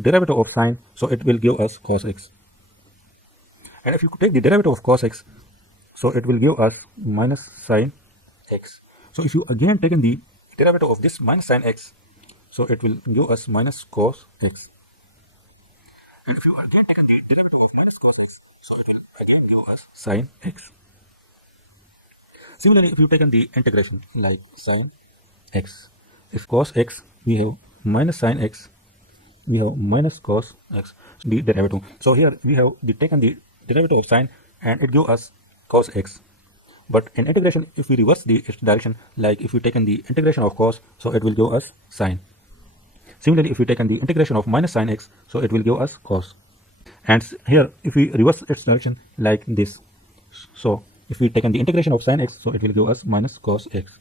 derivative of sine, so it will give us cos x. And if you take the derivative of cos x, so it will give us minus sine x. So if you again taken the derivative of this minus sine x, so it will give us minus cos x. And if you again taken the derivative of minus cos x, so it will again give us sine x. Similarly, if you taken the integration like sine x, if cos x, we have minus sine x, we have minus cos x, the derivative. So here we have taken the derivative of sine and it gives us cos x. But in integration, if we reverse its direction, like if we taken the integration of cos, so it will give us sine. Similarly, if we taken the integration of minus sine x, so it will give us cos. And here, if we reverse its direction like this, so if we taken the integration of sine x, so it will give us minus cos x.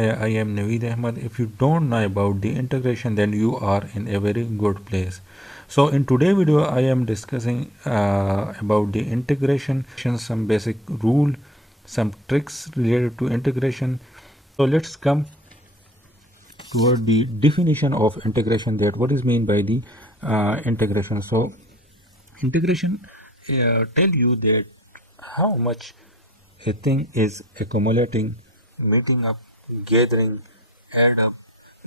I am Naveed Ahmad. If you don't know about the integration, then you are in a very good place. So in today's video, I am discussing about the integration, some basic rule, some tricks related to integration. So let's come toward the definition of integration, that what is meant by the integration. So integration tell you that how much a thing is accumulating, meeting up, gathering, add up.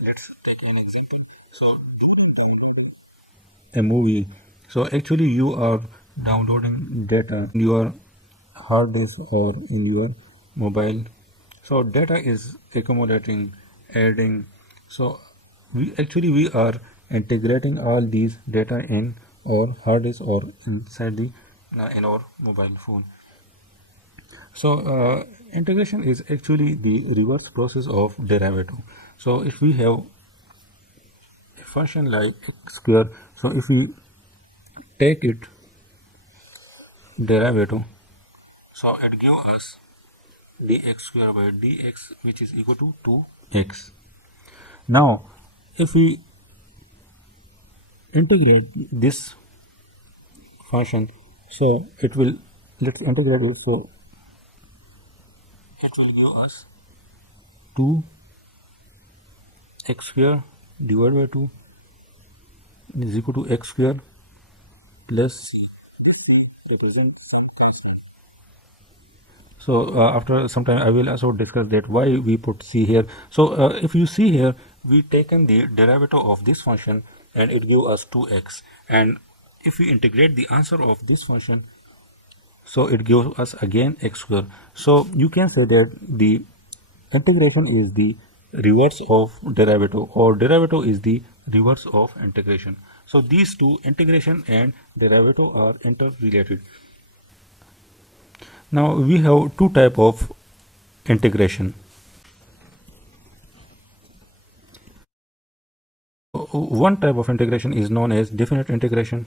Let's take an example. So a movie. So actually you are downloading data in your hard disk or in your mobile. So data is accumulating, adding. So we are integrating all these data in our hard disk or inside the in our mobile phone. So integration is actually the reverse process of derivative. So if we have a function like x square, so if we take it derivative, so it gives us dx square by dx, which is equal to 2x. Now if we integrate this function, so it will, let's integrate it, so it will give us 2x square divided by 2 is equal to x square plus represent. So after some time I will also discuss that why we put c here. So if you see here, we taken the derivative of this function and it gives us 2x, and if we integrate the answer of this function, so it gives us again x square. So you can say that the integration is the reverse of derivative, or derivative is the reverse of integration. So these two, integration and derivative, are interrelated. Now we have two types of integration. One type of integration is known as definite integration,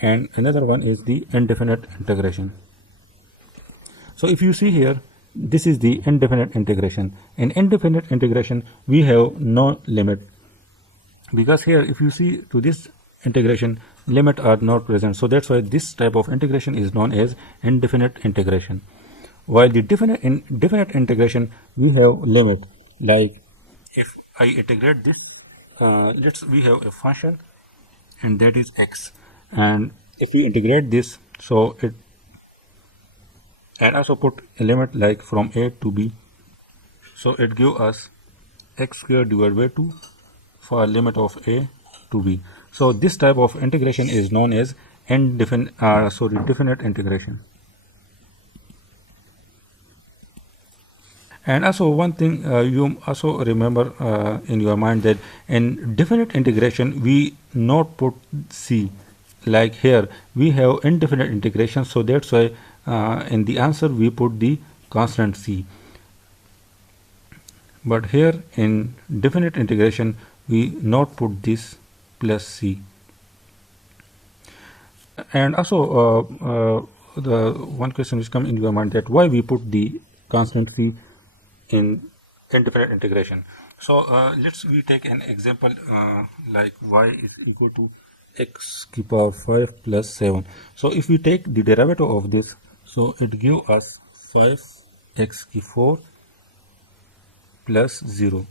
and another one is the indefinite integration. So if you see here, this is the indefinite integration. In indefinite integration, we have no limit, because here if you see to this integration, limit are not present. So that's why this type of integration is known as indefinite integration. While the definite integration, we have limit. Like if I integrate this, we have a function and that is x, and if we integrate this, so it, and also put a limit like from a to b, so it gives us x square divided by 2 for a limit of a to b. So this type of integration is known as definite integration. And also one thing you also remember in your mind, that in definite integration we not put c, like here we have indefinite integration, so that's why in the answer we put the constant c. But here in definite integration we not put this plus c. And also the one question which come in your mind, that why we put the constant c in indefinite integration. So we take an example like y is equal to x to the power 5 plus 7. So if we take the derivative of this, so it gives us 5x to the 4 plus 0.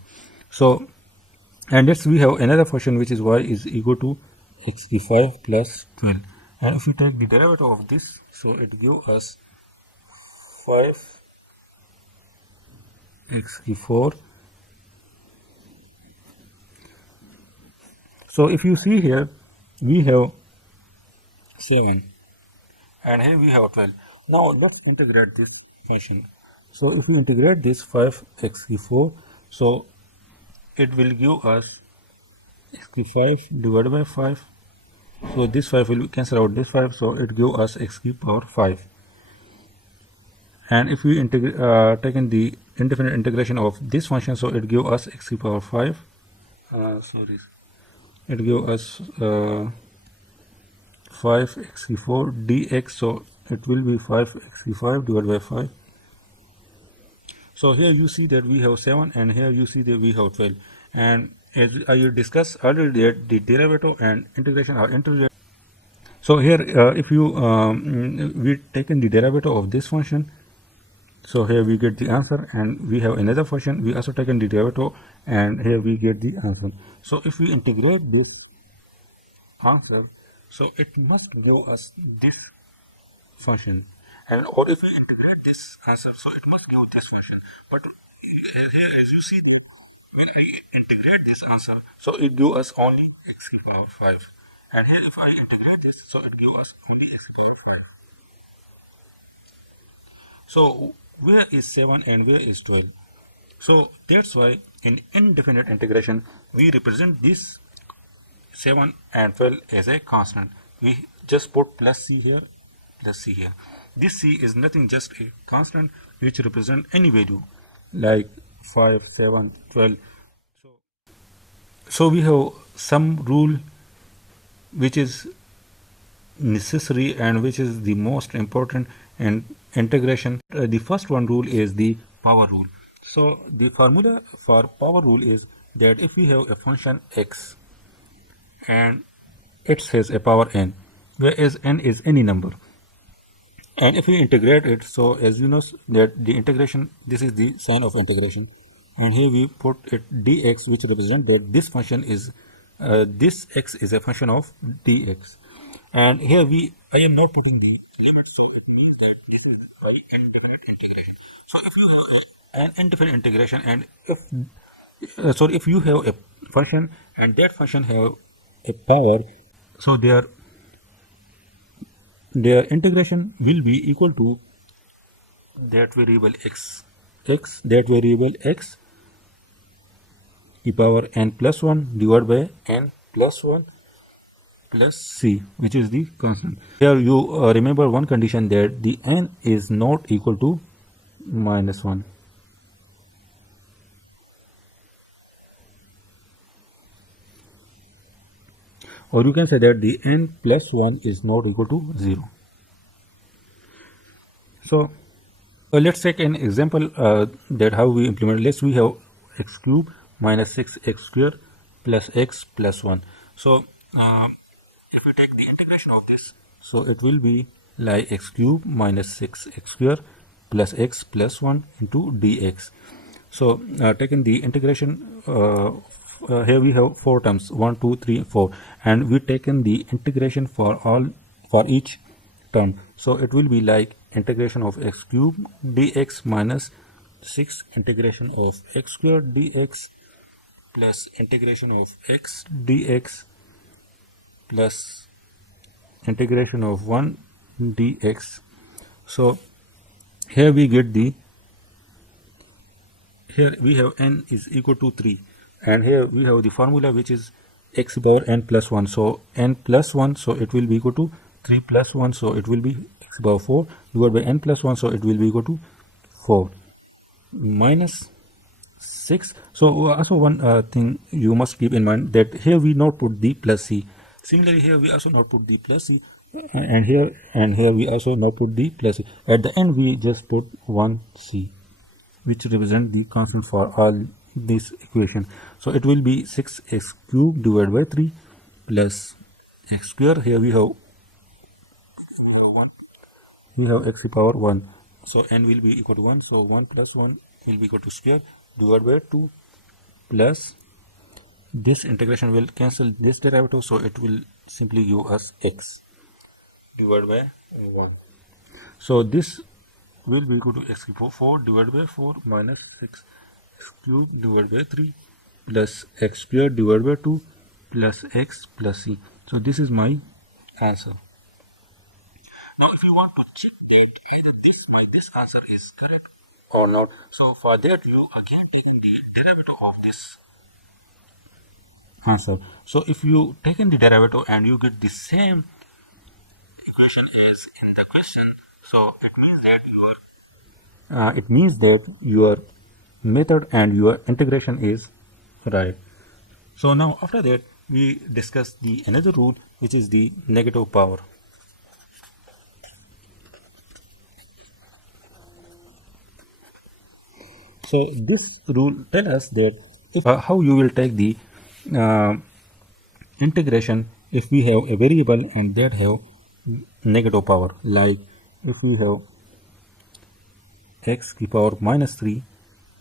So, and next we have another function which is y is equal to x to the 5 plus 12. And if we take the derivative of this, so it gives us 5x to the 4. So if you see here, we have 7 and here we have 12. Now let's integrate this function. So if we integrate this 5x to the 4, so it will give us x to the 5 divided by 5. So this 5 will cancel out this 5, so it gives us x to the power 5. And if we taken the indefinite integration of this function, so it gives us x to the power 5. It gives us 5x to the 4 dx, so it will be 5x to the 5 divided by 5. So here you see that we have 7 and here you see that we have 12. And as I discussed already, that the derivative and integration are interrelated. So here if you we taken the derivative of this function, so here we get the answer, and we have another function, we also taken the derivative, and here we get the answer. So if we integrate this answer, so it must give us this function, and or if we integrate this answer, so it must give this function. But here as you see, when I integrate this answer, so it gives us only x to the power 5, and here if I integrate this, so it gives us only x to the power 5. So where is 7 and where is 12? So that's why in indefinite integration we represent this 7 and 12 as a constant. We just put plus c here, plus c here. This c is nothing, just a constant which represent any value like 5, 7, 12. So we have some rule which is necessary and which is the most important in integration. The first one rule is the power rule. So the formula for power rule is that if we have a function x and it has a power n, whereas n is any number, and if we integrate it, so as you know that the integration, this is the sign of integration, and here we put it dx, which represent that this function is this x is a function of dx. And here I am not putting the limit, so it means that this is very indefinite integration. So if you have an indefinite integration, and if you have a function and that function have a power, so their integration will be equal to that variable x e power n plus 1 divided by n plus 1 plus c, which is the constant. Here you remember one condition, that the n is not equal to minus 1. Or you can say that the n plus 1 is not equal to 0. So let's take an example that how we implement. Let's we have x cube minus 6x square plus x plus 1. So if we take the integration of this, so it will be like x cube minus 6x square plus x plus 1 into dx. So taking the integration, here we have 4 terms, 1, 2, 3, 4, and we taken the integration for each term. So it will be like integration of x cube dx minus 6 integration of x square dx plus integration of x dx plus integration of 1 dx. So here we get here we have n is equal to 3, and here we have the formula which is x power n plus 1. So n plus 1, so it will be equal to 3 plus 1, so it will be x power 4 divided by n plus 1, so it will be equal to 4 minus 6. So also one thing you must keep in mind, that here we not put the plus c. Similarly here we also not put the plus c, and here we also not put the plus c. At the end we just put 1c, which represent the constant for all this equation. So it will be 6x cube divided by 3 plus x square. Here we have x to the power 1. So n will be equal to 1. So 1 plus 1 will be equal to square divided by 2 plus this integration will cancel this derivative. So it will simply give us x divided by 1. So this will be equal to x to the power 4 divided by 4 minus 6 x cubed divided by 3 plus x squared divided by 2 plus x plus c. So this is my answer. Now if you want to check that either this answer is correct or not, so for that you again taking the derivative of this answer. So if you taken the derivative and you get the same equation as in the question, so it means that your method and your integration is right. So now after that we discuss the another rule, which is the negative power. So this rule tell us that if how you will take the uh, integration if we have a variable and that have negative power, like if we have x to the power minus 3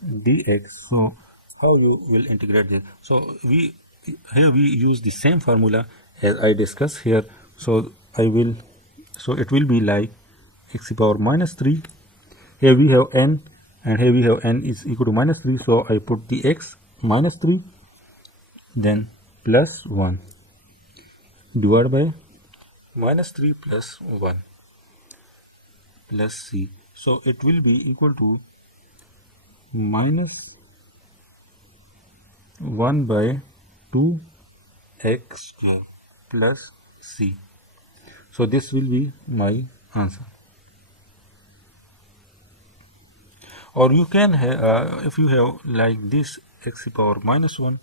dx. So how you will integrate this? So here we use the same formula as I discussed here. So it will be like x to the power minus 3. Here we have n and here we have n is equal to minus 3. So I put the x minus 3 then plus 1 divided by minus 3 plus 1 plus c. So it will be equal to minus 1 by 2 x square plus c. So this will be my answer. Or you can have if you have like this x to the power minus 1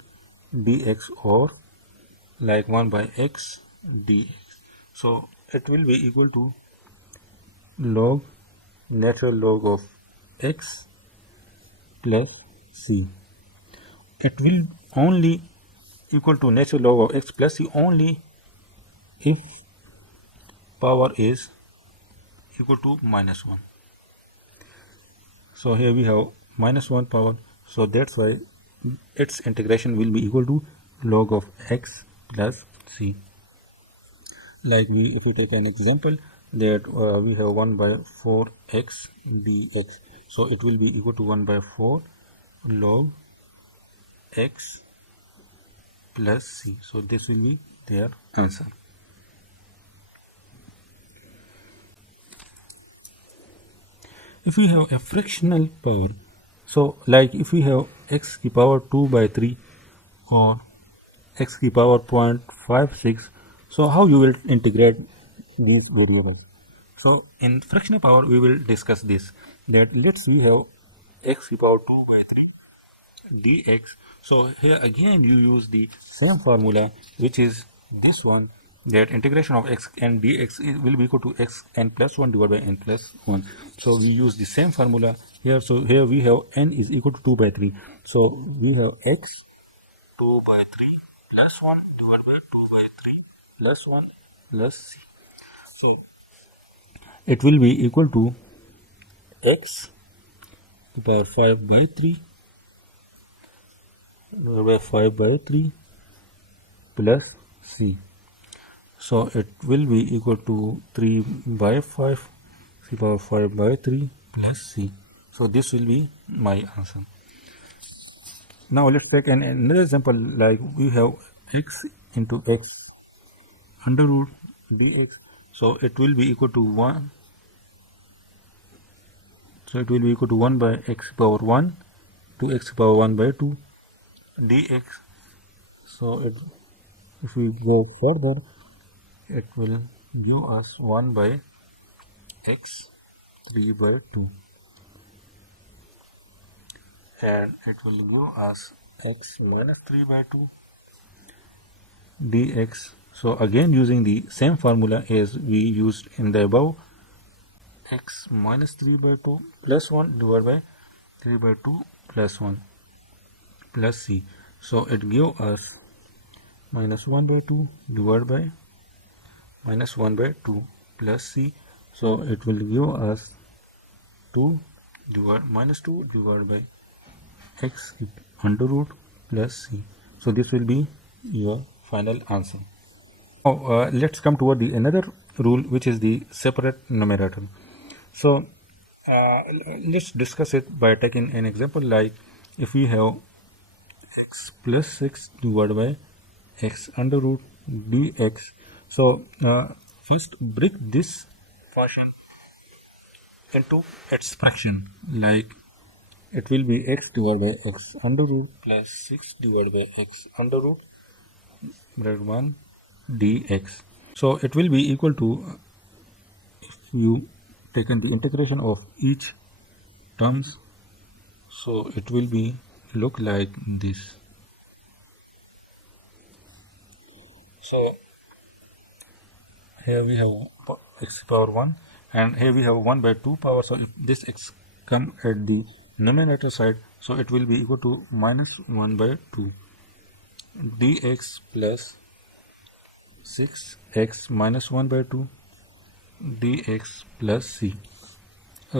dx or like 1 by x dx. So it will be equal to log natural log of x plus c. It will only equal to natural log of x plus c only if power is equal to minus 1. So here we have minus 1 power, so that's why its integration will be equal to log of x plus c. Like if we take an example that we have 1 by 4x dx, so it will be equal to 1 by 4 log x plus c. So this will be their answer. If we have a fractional power, so like if we have x to the power 2 by 3 or x to the power 0.56, so how you will integrate these variables? So in fractional power we will discuss this, that let's we have x to the power 2 by 3 dx. So here again you use the same formula, which is this one, that integration of x and dx will be equal to x n plus 1 divided by n plus 1. So we use the same formula here. So here we have n is equal to 2 by 3. So we have x 2 by 3 plus 1 divided by 2 by 3 plus 1 plus c. So it will be equal to x to the power 5 by 3 divided by 5 by 3 plus c. So it will be equal to 3 by 5 to the power 5 by 3 plus c. So this will be my answer. Now let's take another example, like we have x into x under root dx. So it will be equal to 1. So it will be equal to 1 by x power 1 to x power 1 by 2 dx. So if we go further, it will give us 1 by x 3 by 2, and it will give us x minus 3 by 2 dx. So again using the same formula as we used in the above, x minus 3 by 2 plus 1 divided by 3 by 2 plus 1 plus c. So it gives us minus 1 by 2 divided by minus 1 by 2 plus c. So it will give us 2 minus 2 divided by x under root plus c. So this will be your final answer. Now let's come toward the another rule, which is the separate numerator. So let's discuss it by taking an example, like if we have x plus 6 divided by x under root dx. So first break this function into its fraction, like it will be x divided by x under root plus 6 divided by x under root bracket 1 dx. So it will be equal to, if you taken the integration of each terms, so it will be look like this. So here we have x power 1, and here we have 1 by 2 power. So if this x come at the numerator side, so it will be equal to minus 1 by 2 dx plus 6x minus 1 by 2 dx plus c.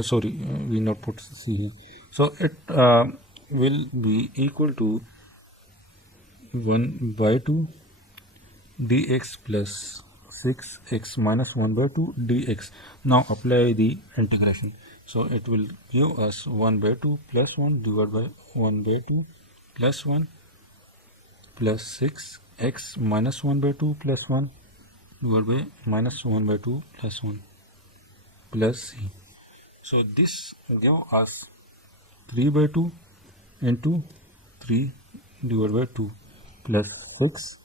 Sorry, we not put c here. So it will be equal to 1 by 2 dx plus 6x minus 1 by 2 dx. Now apply the integration. So it will give us 1 by 2 plus 1 divided by 1 by 2 plus 1 plus 6x minus 1 by 2 plus 1 divided by minus 1 by 2 plus 1 plus c. So this give us 3 by 2 into 3 divided by 2 plus 6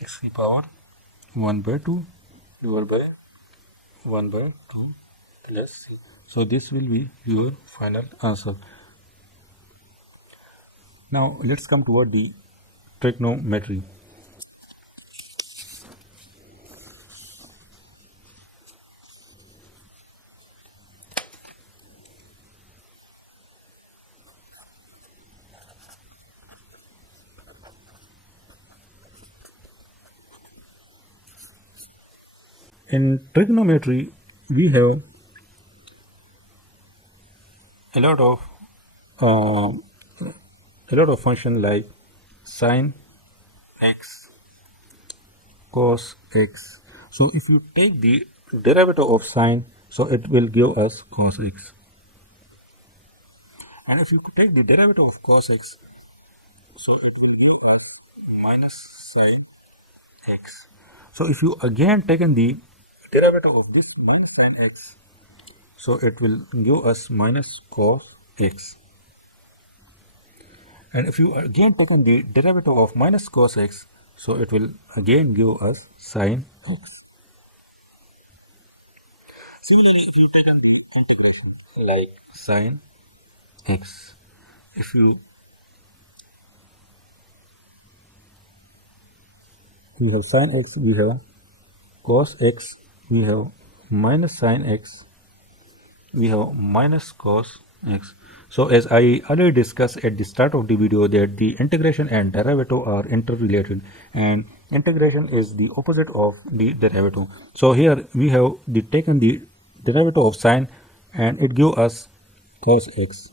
x to the power 1 by 2 divided by 1 by 2 plus c. So this will be your final answer. Now let's come toward the trigonometry. In trigonometry, we have a lot of function like sine x, cos x. So if you take the derivative of sine, so it will give us cos x. And if you take the derivative of cos x, so it will give us minus sine x. So if you again taken the derivative of this minus sine x, so it will give us minus cos x. And if you again taken the derivative of minus cos x, so it will again give us sine x. Similarly, if you taken the integration like sine x, if you we have sine x, we have cos x, we have minus sine x, we have minus cos x. So as I already discussed at the start of the video, that the integration and derivative are interrelated, and integration is the opposite of the derivative. So here we have taken the derivative of sine and it gives us cos x.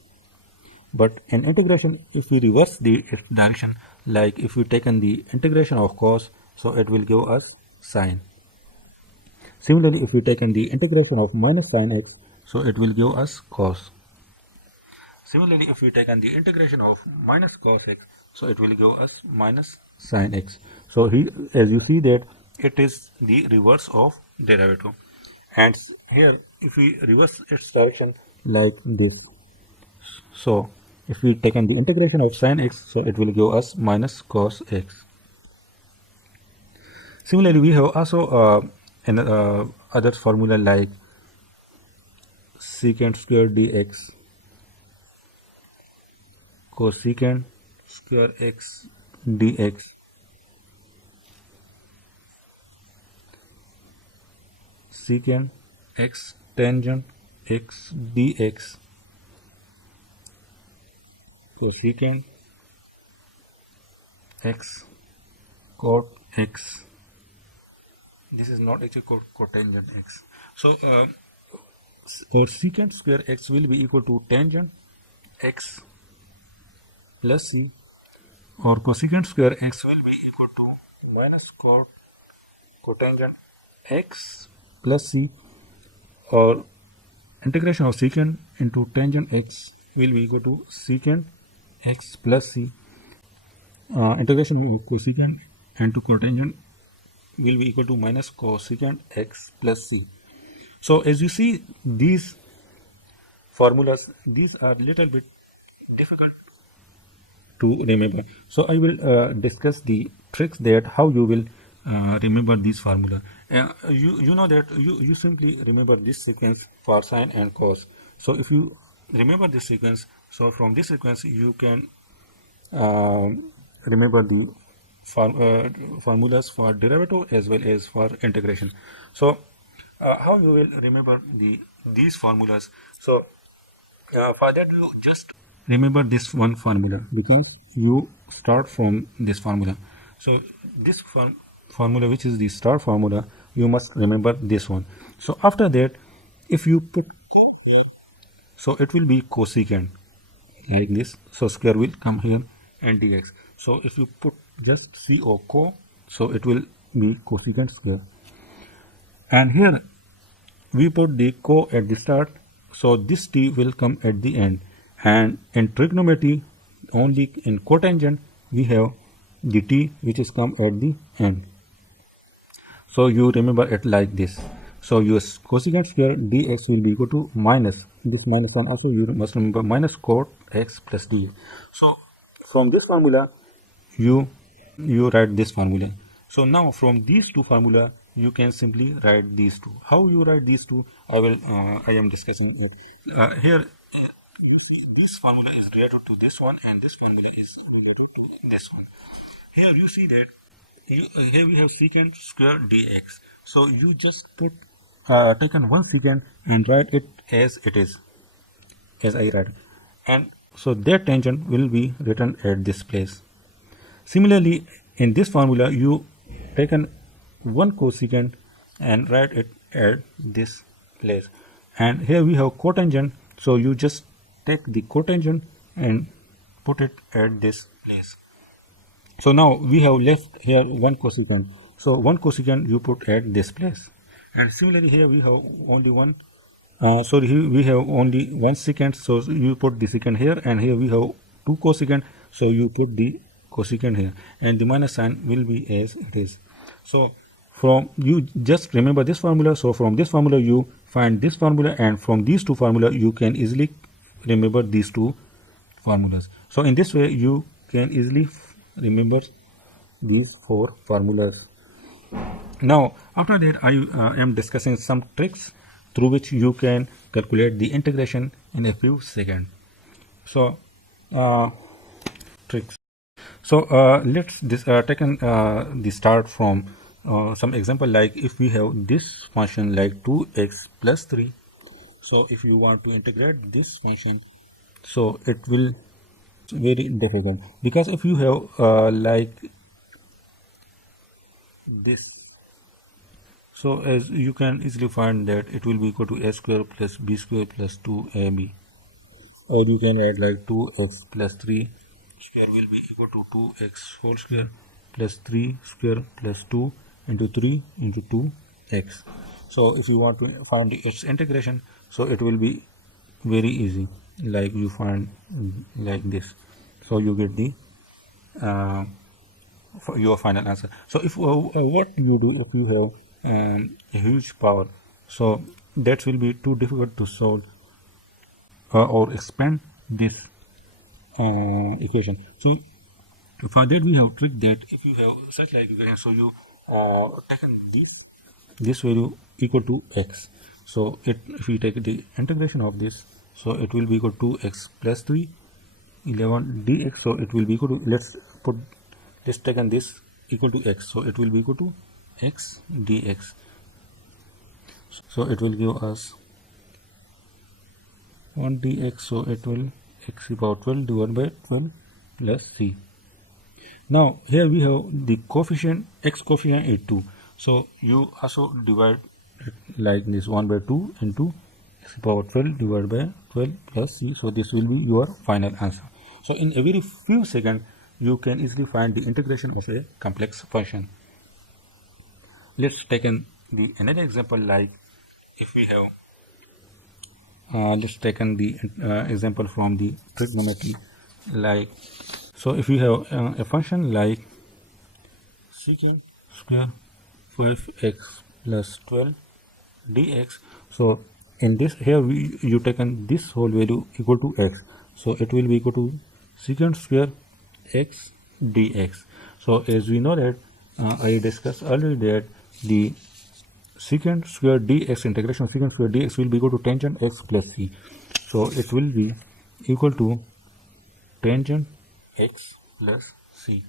But in integration, if we reverse the direction, like if we taken the integration of cos, so it will give us sine. Similarly, if we taken the integration of minus sine x, so it will give us cos. Similarly, if we taken the integration of minus cos x, so it will give us minus sine x. So here, as you see that it is the reverse of derivative. And here, if we reverse its direction like this, so if we taken the integration of sine x, so it will give us minus cos x. Similarly, we have also other formula like secant square dx, cosecant square x dx, secant x tangent x dx, cosecant x cot x this is not equal to cotangent x. So secant square x will be equal to tangent x plus c, or cosecant square x will be equal to minus cotangent x plus c, or integration of secant into tangent x will be equal to secant x plus c. Integration of cosecant into cotangent will be equal to minus cosecant x plus c. So as you see, these formulas, these are little bit difficult to remember. So I will discuss the tricks that how you will remember this formula. You know that you simply remember this sequence for sine and cos. So if you remember this sequence, so from this sequence you can remember the formulas for derivative as well as for integration. So how you will remember these formulas? So for that, you just remember this one formula, because you start from this formula. So this formula, which is the start formula, you must remember this one. So after that, if you put co, so it will be cosecant like this. So square will come here and dx. So if you put just co, so it will be cosecant square. And here we put the co at the start, so this t will come at the end. And in trigonometry, only in cotangent we have the t which is come at the end. So you remember it like this. So your cosecant square dx will be equal to minus this minus 1. Also you must remember minus cot x plus dx. So from this formula you write this formula. So now from these two formula you can simply write these two. How you write these two, I am discussing it. Here this formula is related to this one, and this formula is related to this one. Here you see that here we have secant square dx. So you just put taken one secant and write it as it is, as I write, and so that tangent will be written at this place. Similarly, in this formula you taken one cosecant and write it at this place, and here we have cotangent, so you just take the cotangent and put it at this place. So now we have left here one cosecant, so one cosecant you put at this place. And similarly here we have only one here we have only one secant, so you put the secant here, and here we have two cosecant, so you put the cosecant here, and the minus sign will be as it is. So from you just remember this formula. So from this formula you find this formula, and from these two formula you can easily remember these two formulas. So in this way you can easily remember these four formulas. Now after that I am discussing some tricks through which you can calculate the integration in a few seconds. So tricks. So let's take the start from some example, like if we have this function like 2x plus 3. So if you want to integrate this function, so it will very difficult, because if you have like this, so as you can easily find that it will be equal to a square plus b square plus 2ab, or you can write like 2x plus 3 square will be equal to 2x whole square plus 3 square plus 2 into 3 into 2x. So if you want to find its integration, so it will be very easy, like you find like this, so you get the your final answer. So if what you do if you have a huge power, so that will be too difficult to solve or expand this equation. So for that we have trick that if you have such like equation, so you taken this value equal to x. So if we take the integration of this, so it will be equal to x plus 3 11 dx. So it will be equal to, let's taken this equal to x, so it will be equal to x dx. So it will give us 1 dx, so it will x about 12 divided by 12 plus c. Now here we have the coefficient, x coefficient is 2, So you also divide it like this, 1 by 2 into x power 12 divided by 12 plus c. So this will be your final answer. So in a very few seconds you can easily find the integration of a complex function. Let's take another example, like if we have let's take the example from the trigonometry, like so if we have a function like secant square 5x plus 12 dx. So in this here you taken this whole value equal to x, so it will be equal to secant square x dx. So as we know that I discussed earlier that the secant square dx, integration of secant square dx will be equal to tangent x plus c. So it will be equal to tangent x plus c.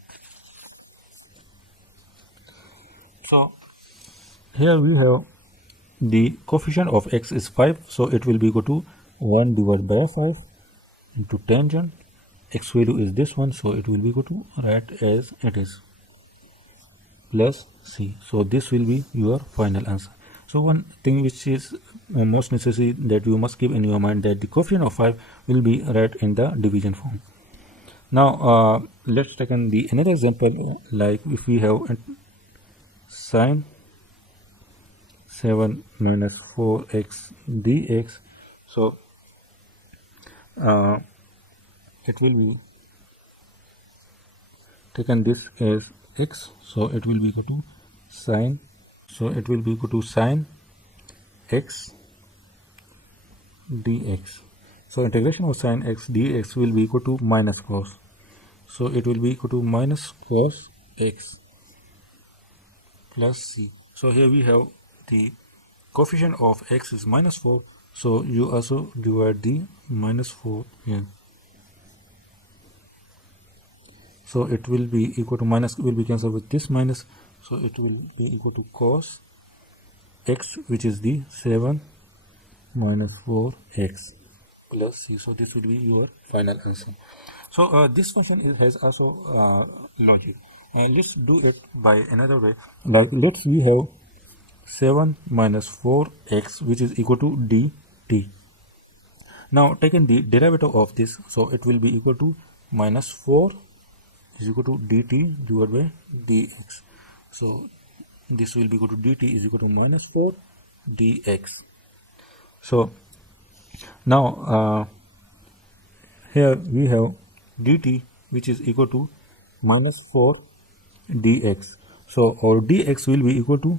So here we have the coefficient of x is 5, so it will be equal to 1 divided by 5 into tangent x value is this one, so it will be equal to right as it is plus c. So this will be your final answer. So one thing which is most necessary that you must keep in your mind, that the coefficient of 5 will be right in the division form. Now let's take another example, like if we have sine 7 minus 4x dx. So it will be taken this as x, so it will be equal to sine, so it will be equal to sine x dx. So integration of sine x dx will be equal to minus cos, so it will be equal to minus cos x plus c. So here we have the coefficient of x is minus 4, so you also divide the minus 4 here. So it will be equal to minus will be cancelled with this minus, so it will be equal to cos x, which is the 7 minus 4x plus c. So this will be your final answer. So this function has also logic, and let's do it by another way. Like let's we have 7 minus 4x, which is equal to dt. Now taking the derivative of this, so it will be equal to minus 4 is equal to dt divided by dx. So this will be equal to dt is equal to minus 4 dx. So now here we have dt, which is equal to minus 4 dx. So our dx will be equal to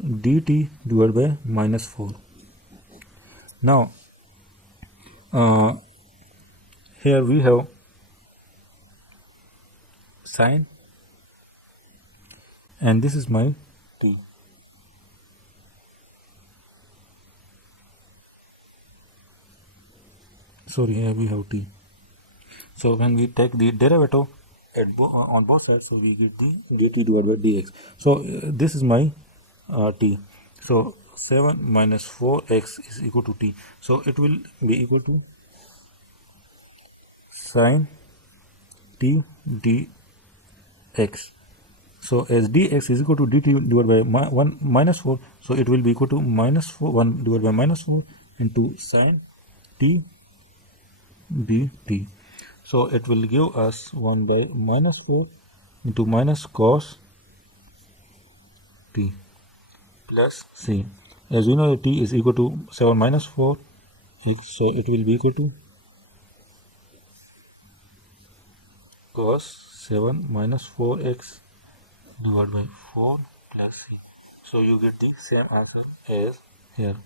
dt divided by minus 4. Now here we have sine, and this is my t. Sorry, here we have t. So when we take the derivative at on both sides, so we get the dt divided by dx. So this is my t. So 7 minus 4x is equal to t. So it will be equal to sine t dx. So as dx is equal to dt divided by 1 minus 4, so it will be equal to minus 4 1 divided by minus 4 into sine t dt. So it will give us 1 by minus 4 into minus cos t plus c. As you know, t is equal to 7 minus 4 x, so it will be equal to cos 7 minus 4x divided by 4 plus c. So you get the same answer as here.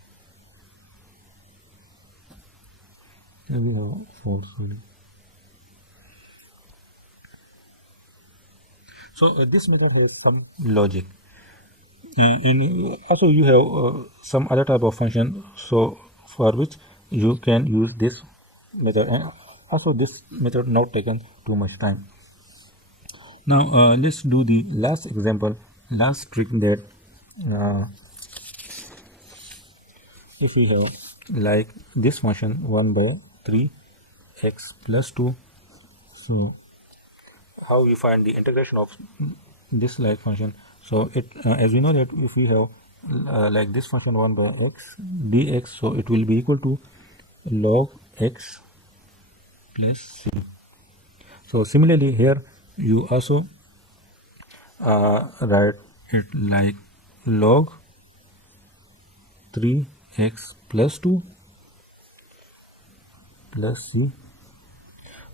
Here we have 4. So this method has some logic. And also you have some other type of function, so for which you can use this method, and also this method not taken too much time. Now let's do the last example, last trick, that if we have like this function 1 by 3x plus 2, so how we find the integration of this like function. So it as we know that if we have like this function 1 by x dx, so it will be equal to log x plus c. So similarly here you also write it like log 3x plus 2 plus c,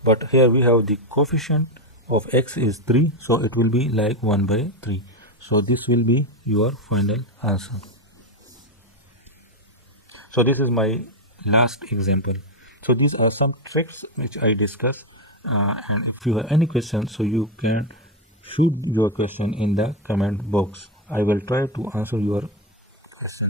but here we have the coefficient of x is 3, so it will be like 1 by 3. So this will be your final answer. So this is my last example. So these are some tricks which I discuss, and if you have any questions, so you can shoot your question in the comment box. I will try to answer your question.